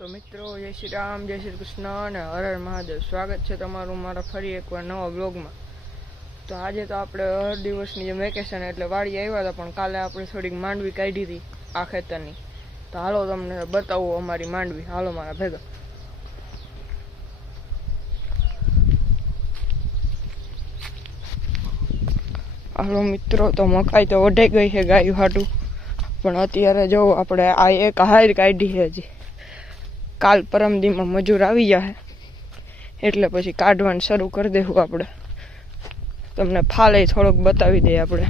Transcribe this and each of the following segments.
તો મિત્રો જય શ્રી રામ, જય શ્રી કૃષ્ણ અને હર હર મહાદેવ. સ્વાગત છે તમારું મારા ફરી એકવાર નવા બ્લોગમાં. તો આજે તો આપણે 8 દિવસની જે વેકેશન એટલે વાડી આવ્યા હતા, પણ કાલે આપણે થોડીક માંડવી કાઢી હતી આ ખેતરની. તો હાલો તમને બતાવું અમારી માંડવી, હાલો મારા ભેગા. હાલો મિત્રો, તો મકાઈ તો વઢાઈ ગઈ છે ગાયું હાટું, પણ અત્યારે જો આપણે આ એક હાર કાઢી છે હજી. કાલ પરમદીમાં મજૂર આવી જાય એટલે પછી કાઢવાનું શરૂ કરી દેવું. આપણે તમને ફાલે થોડોક બતાવી દઈએ આપણે.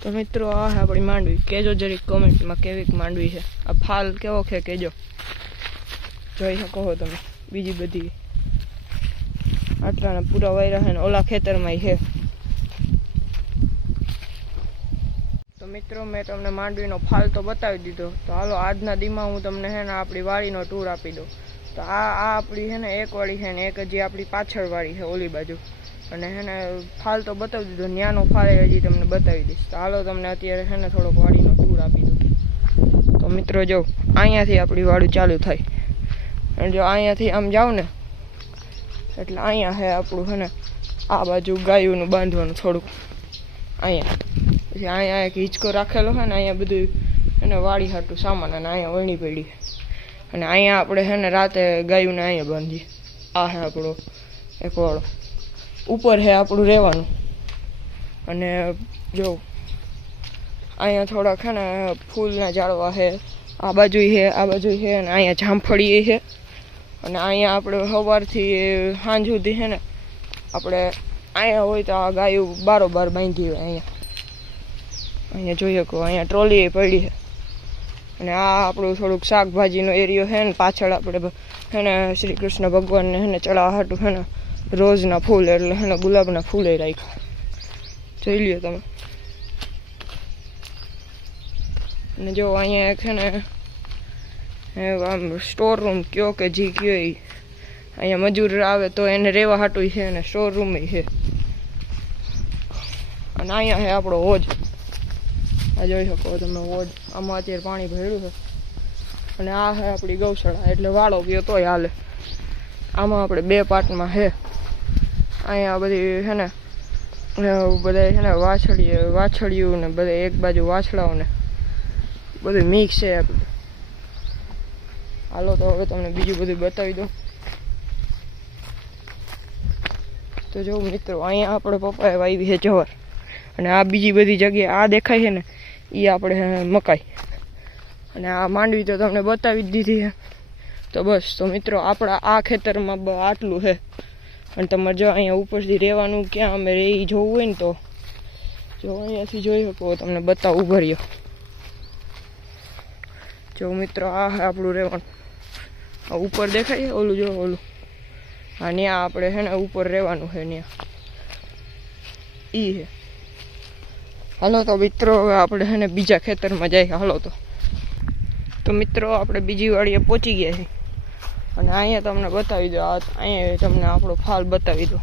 તો મિત્રો આ છે આપણી માંડવી. કહેજો જરીક કોમેન્ટમાં કેવીક માંડવી છે. આ ફાલ કેવો છે કહેજો. જોઈ શકો છો તમે. બીજી બધી આટલાના પૂરા વાયરા છે ને ઓલા ખેતરમાં છે. તો મિત્રો મેં તમને માંડવીનો ફાલ તો બતાવી દીધો. તો હાલો આજના દીમાં હું તમને છે ને આપણી વાડીનો ટૂર આપી દઉં. તો આ આપણી છે ને એક વાડી છે ને એક હજી આપણી પાછળ વાડી છે ઓલી બાજુ. અને છે ને ફાલ તો બતાવી દીધો, ન્યાનો ફાલ હજી તમને બતાવી દઈશ. તો હાલો તમને અત્યારે છે ને થોડોક વાડીનો ટૂર આપી દઉં. તો મિત્રો જો અહીંયાથી આપણી વાડી ચાલુ થાય, અને જો અહીંયાથી આમ જાવ ને એટલે અહીંયા છે આપણું છે ને આ બાજુ ગાયોનું બાંધવાનું થોડુંક અહીંયા. પછી અહીંયા એક હિંચકો રાખેલો છે ને અહીંયા બધું એને વાડી હાટું સામાન, અને અહીંયા વણી પડી. અને અહીંયા આપણે છે ને રાતે ગાયોને અહીંયા બાંધીએ. આ છે આપણો એક વાળો, ઉપર છે આપણું રહેવાનું. અને જો અહીંયા થોડાક છે ને ફૂલના ઝાડવા છે, આ બાજુ છે, આ બાજુ છે, અને અહીંયા જામફળી છે. અને અહીંયા આપણે સવારથી સાંજ સુધી છે ને આપણે અહીંયા હોય તો આ ગાયું બારોબાર બાંધી હોય. અહીંયા જોઈ શકો, અહીંયા ટ્રોલી પડી છે. અને આ આપણું થોડુંક શાકભાજીનો એરિયો છે ને. પાછળ આપણે છે ને શ્રી કૃષ્ણ ભગવાનને છે ને ચડાવવા હાટું છે ને રોજના ફૂલ એટલે છે ને ગુલાબના ફૂલે રાખ્યા. જોઈ લ્યો તમે. અને જો અહીંયા એક છે ને આમ સ્ટોર રૂમ કયો કે જી કયો એ, અહીંયા મજૂર આવે તો એને રહેવા હાટું છે ને સ્ટોર રૂમ છે. અને અહીંયા છે આપણો હોજ. આ જોઈ શકો તમે હોજ. આમાં અત્યારે પાણી ભર્યું છે. અને આ છે આપણી ગૌશાળા, એટલે વાળો ગયો તોય હાલે. આમાં આપણે બે પાર્ટમાં છે. અહીંયા બધી છે ને બધા છે ને વાછળિયું ને બધા એક બાજુ વાછડાઓ ને બધું મિક્સ છે આપણે. હાલો તો હવે તમને બીજું બધું બતાવી દઉં. તો જો મિત્રો અહીંયા આપણે પપ્પાએ વાવી છે જવાર. અને આ બીજી બધી જગ્યાએ આ દેખાય છે ને એ આપણે મકાઈ. અને આ માંડવી તો તમને બતાવી જ દીધી છે. તો બસ. તો મિત્રો આપણા આ ખેતરમાં આટલું છે. અને તમારે જો અહીંયા ઉપરથી રહેવાનું ક્યાં અમે રહી જોવું હોય ને તો જો અહીંયાથી જોઈ શકો, તમને બતાવું. ઉભા રહ્યો. જો મિત્રો આ આપણું રહેવાનું. ઉપર દેખાય છે ઓલું, જો ઓલું. હા ત્યાં આપણે છે ને ઉપર રહેવાનું છે ત્યાં ઈ છે. હાલો તો મિત્રો હવે આપણે છે ને બીજા ખેતરમાં જાય. હાલો તો મિત્રો આપણે બીજી વાડીએ પહોંચી ગયા છીએ. અને અહીંયા તમને બતાવી દો, અહીંયા તમને આપણો ફાલ બતાવી દો.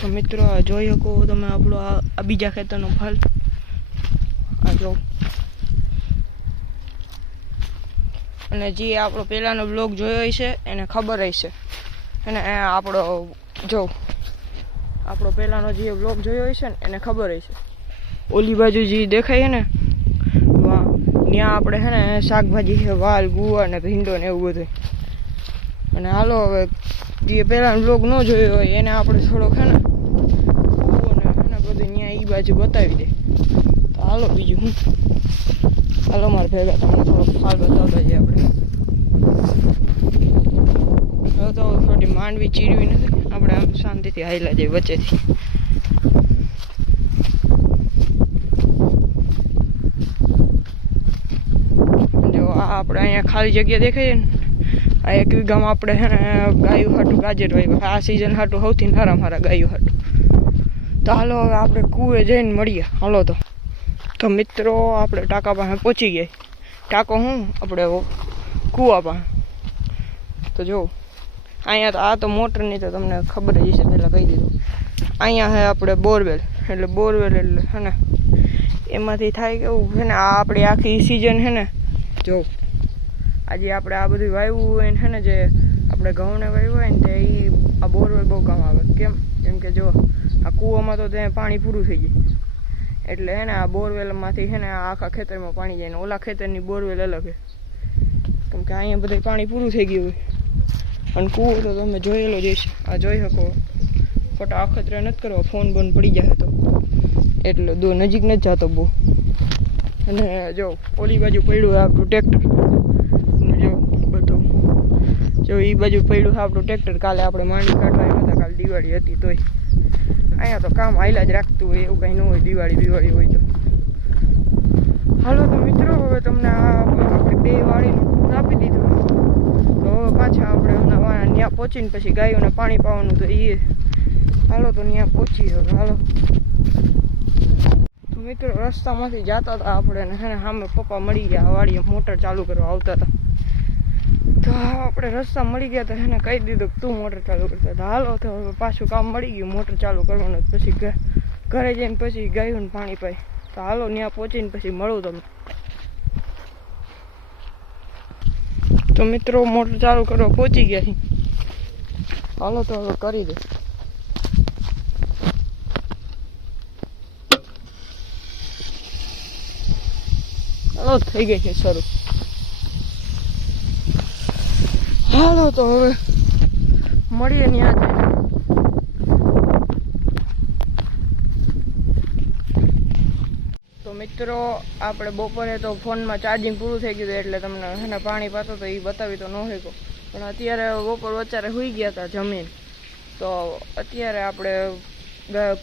તો મિત્રો આ જોઈ શકો તમે આપણો આ બીજા ખેતરનો ફાલ. આ જો. અને જે આપણો પહેલાંનો બ્લોગ જોયો હશે એને ખબર હશે. અને આપણો જો આપણો પહેલાંનો જે બ્લોગ જોયો હશે ને એને ખબર હશે. ઓલી બાજુ જે દેખાય છે ને ત્યાં આપણે છે ને શાકભાજી છે, વાલ, ગુવાર ને ભીંડો ને એવું બધું. અને હાલો હવે જે પહેલાંનો બ્લોગ ન જોયો હોય એને આપણે થોડોક છે ને બધું ત્યાં એ બાજુ બતાવી દે. તો હાલો બીજું હું. હાલો મારા ભેગા તમને થોડોક ફાલ બતાવતા જઈએ આપણે. હવે તો થોડી માંડવી ચીરવી નથી, આપણે આમ શાંતિથી હાઈલા જઈએ વચ્ચેથી. જો આ આપણે અહીંયા ખાલી જગ્યા દેખાય ને, આ 1 વીઘામાં આપણે છે ને ગાયું હાટું ગાજર વાવ્યા. આ સિઝન હાટું સૌથી સારા ગાયું હાટું. તો હાલો હવે આપણે કૂએ જઈને મળીએ. હાલો તો મિત્રો આપણે ટાંકા પાસે પહોંચી ગયા. ટાંકો હું આપણે કૂવા પાસે. તો જો અહીંયા તો આ તો મોટરની તો તમને ખબર જ હશે, પહેલાં કહી દીધું. અહીંયા છે આપણે બોરવેલ, એટલે બોરવેલ એટલે હે ને એમાંથી થાય કેવું છે ને, આ આપણી આખી સિઝન છે ને, જો આજે આપણે આ બધું વાવ્યું હોય ને, છે ને જે આપણે ઘઉંને વાવ્યું હોય ને તે એ આ બોરવેલ બહુ કામ આવે. કેમ કે જો આ કૂવામાં તો ત્યાં પાણી પૂરું થઈ જાય, એટલે હે ને આ બોરવેલમાંથી છે ને આ આખા ખેતરમાં પાણી જાય ને ઓલા ખેતરની બોરવેલ અલગ છે, કેમ કે અહીંયા બધે પાણી પૂરું થઈ ગયું હોય. અને કૂવો તો તમે જોયેલો જ હશે, આ જોઈ શકો. ખોટા અખતરા નથી કરવા, ફોન બોન પડી જાય તો એટલે દો નજીક નથી જતો બહુ. અને જો ઓલી બાજુ પડ્યું આપણું ટ્રેક્ટર, જો બધું જો એ બાજુ પડ્યું આપણું ટ્રેક્ટર. કાલે આપણે માંડી કાઢવા આવ્યા હતા, કાલે દિવાળી હતી તોય અહીંયા તો કામ હાઈલા જ રાખતું હોય, એવું કંઈ ન હોય. દિવાળી હોય તો હાલો તો મિત્રો, હવે તમને આપણે 2 વાળીનું આપી દીધું. તો હવે પાછા આપણે ત્યાં પહોંચીને પછી ગાયોને પાણી પાવાનું તો એ હાલો તો ત્યાં પહોંચી. હવે હાલો તો મિત્રો, રસ્તામાંથી જતા હતા આપણે હે ને સામે પપ્પા મળી ગયા વાડીએ મોટર ચાલુ કરવા આવતા હતા. તો આપણે રસ્તા મળી ગયા તો હે ને કહી દીધું કે તું મોટર ચાલુ કરતા હતા. હાલો તો હવે પાછું કામ મળી ગયું મોટર ચાલુ કરવાનું. પછી ઘરે જઈને પછી ગાયોને પાણી પાય. તો હાલો ત્યાં પહોંચીને પછી મળું તમને. તો મિત્રો, મોટર ચાલુ કરવા પહોંચી ગયા છીએ. હાલો તો હવે કરી દે. હાલો થઈ ગઈ છે શરૂ. હાલો તો હવે મળીએ ત્યાં. તો મિત્રો, આપણે બપોરે તો ફોનમાં ચાર્જિંગ પૂરું થઈ ગયું એટલે તમને હે ને પાણી પાતો તો એ બતાવી તો ન શકો. પણ અત્યારે બપોર વચ્ચે સુઈ ગયા હતા જમીન. તો અત્યારે આપણે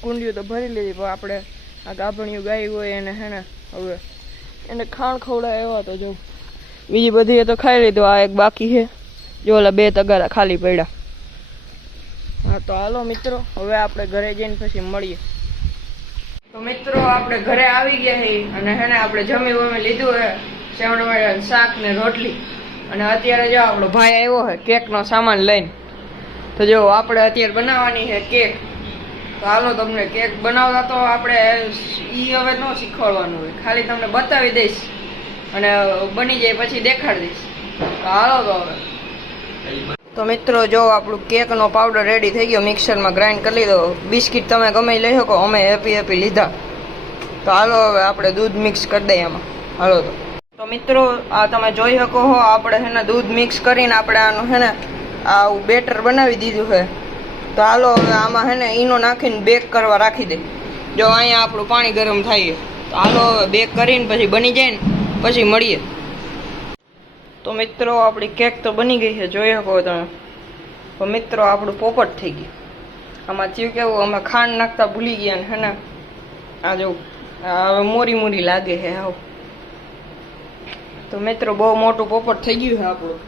કુંડીઓ તો ભરી લીધી, પણ આપણે આ ગાભણિયું ગાય હોય એને હે ને હવે એને ખાણ ખવડાય એવા તો જો બીજી બધી એ તો ખાઈ લીધું. આ એક બાકી છે, જો ઓલા 2 તગારા ખાલી પડ્યા. હા તો હાલો મિત્રો, હવે આપણે ઘરે જઈને પછી મળીએ. તો મિત્રો, આપણે ઘરે આવી ગયા છીએ અને હે ને આપણે જમી લીધું છે, સેવણ શાક ને રોટલી. અને અત્યારે જો આપણો ભાઈ આવ્યો છે કેકનો સામાન લઈને. તો જો આપણે અત્યારે બનાવવાની છે કેક. તો હાલો તમને કેક બનાવતા તો આપણે હવે ન શીખવાડવાનું હોય, ખાલી તમને બતાવી દઈશ અને બની જાય પછી દેખાડી દઈશ. તો હાલો તો હવે. તો મિત્રો, જો આપણું કેકનો પાવડર રેડી થઈ ગયો, મિક્સરમાં ગ્રાઇન્ડ કરી લીધો. બિસ્કિટ તમે ગમે લઈ શકો, અમે હેપી લીધા. તો હાલો હવે આપણે દૂધ મિક્સ કરી દઈએ આમાં. હાલો તો મિત્રો, આ તમે જોઈ શકો છો, આપણે હે ને દૂધ મિક્સ કરીને આપણે આનું હે ને આવું બેટર બનાવી દીધું છે. તો હાલો હવે આમાં હે ને ઈનો નાખીને બેક કરવા રાખી દે. જો અહીંયા આપણું પાણી ગરમ થાય. તો હાલો હવે બેક કરીને પછી બની જાય ને પછી મળીએ. તો મિત્રો, આપણી કેક તો બની ગઈ છે, જોઈ શકો તમે. તો મિત્રો, આપણું પોપટ થઈ ગયું. આમાં થયું કેવું, અમે ખાંડ નાખતા ભૂલી ગયા ને હે ને આ જો હવે મોરી લાગે છે. આવ તો મિત્રો, બહુ મોટું પોપટ થઈ ગયું છે આપણું.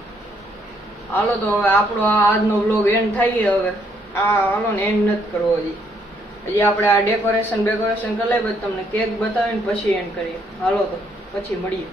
હાલો તો હવે આપણો આજનો વ્લોગ એન્ડ થાય. હવે હાલો ને એન્ડ નથી કરવો હજી આપણે આ ડેકોરેશન કરી લઈએ, તમને કેક બતાવીને પછી એન્ડ કરીએ. હાલો તો પછી મળીએ.